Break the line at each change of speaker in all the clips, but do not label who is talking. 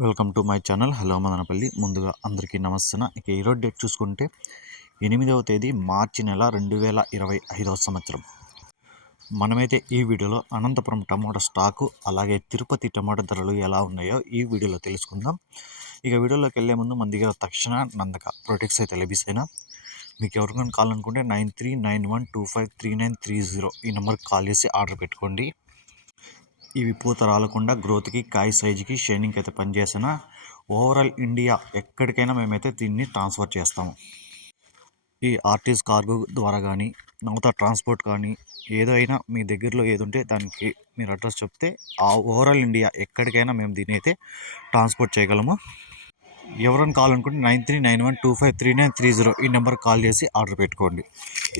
Welcome to my channel. Hello Madanapalle. ముందుగా అందరికీ నమస్తే ఇక ఈరోజు డేట్ చూసుకుంటే ఎనిమిదవ తేదీ మార్చి నెల రెండు వేల ఇరవై ఐదవ సంవత్సరం. మనమైతే ఈ వీడియోలో అనంతపురం టమాటా స్టాకు అలాగే తిరుపతి టమాటా ధరలు ఎలా ఉన్నాయో ఈ వీడియోలో తెలుసుకుందాం. ఇక వీడియోలోకి వెళ్ళే ముందు మన దగ్గర తక్షణ నందక ప్రొటెక్స్ అయితే లభిస్తాయినా. మీకు ఎవరికైనా కావాలనుకుంటే nine three nine one two five three nine three zero ఈ నెంబర్కి కాల్ చేసి ఆర్డర్ పెట్టుకోండి. ఇవి పూత రాలకుండా గ్రోత్కి కాయ సైజుకి షైనింగ్కి అయితే పనిచేసిన ఓవరాల్ ఇండియా ఎక్కడికైనా మేమైతే దీన్ని ట్రాన్స్ఫర్ చేస్తాము ఈ ఆర్టీస్ కార్గో ద్వారా కానీ నౌతా ట్రాన్స్పోర్ట్ కానీ ఏదో అయినా మీ దగ్గరలో ఏది ఉంటే దానికి మీరు అడ్రస్ చెప్తే ఆ ఓవరాల్ ఇండియా ఎక్కడికైనా మేము దీన్ని అయితే ట్రాన్స్పోర్ట్ చేయగలము. ఎవరైనా కావాలనుకుంటే nine three nine one two five three nine three zero ఈ నెంబర్ కాల్ చేసి ఆర్డర్ పెట్టుకోండి.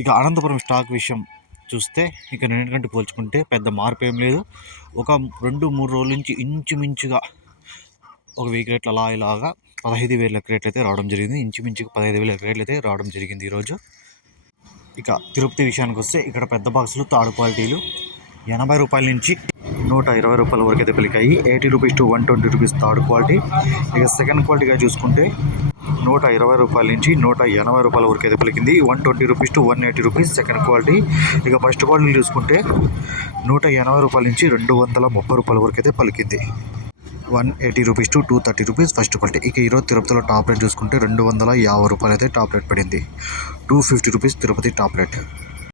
ఇక అనంతపురం స్టాక్ విషయం చూస్తే ఇక నిన్నటికంటే పోల్చుకుంటే పెద్ద మార్పు ఏం లేదు. ఒక రెండు మూడు రోజుల నుంచి ఇంచుమించుగా ఒక వెయ్యి క్రేట్లు అలా ఇలాగా పదహైదు వేల క్రేట్లు అయితే రావడం జరిగింది. ఇంచుమించుగా పదహైదు వేల క్రేట్లు అయితే రావడం జరిగింది ఈరోజు. ఇక తిరుపతి విషయానికి వస్తే ఇక్కడ పెద్ద బాక్సులు తాడు క్వాలిటీలు ఎనభై రూపాయల నుంచి నూట ఇరవై రూపాయల వరకు అయితే పలికాయి. Eighty rupees to one twenty rupees third quality. ఇక సెకండ్ క్వాలిటీగా చూసుకుంటే నూట ఇరవై రూపాయల నుంచి నూట ఎనభై రూపాయల వరకు అయితే పలికింది. One twenty rupees to one eighty rupees second quality. ఇక ఫస్ట్ క్వాలిటీ చూసుకుంటే నూట ఎనభై రూపాయల నుంచి రెండు వందల ముప్పై రూపాయల వరకు అయితే పలికింది. One eighty rupees to two thirty rupees first quality. ఇక ఈరోజు తిరుపతిలో టాప్ రేట్ చూసుకుంటే రెండు వందల యాభై రూపాయలు అయితే టాప్ రేట్ పడింది. Two fifty rupees Tirupati top rate.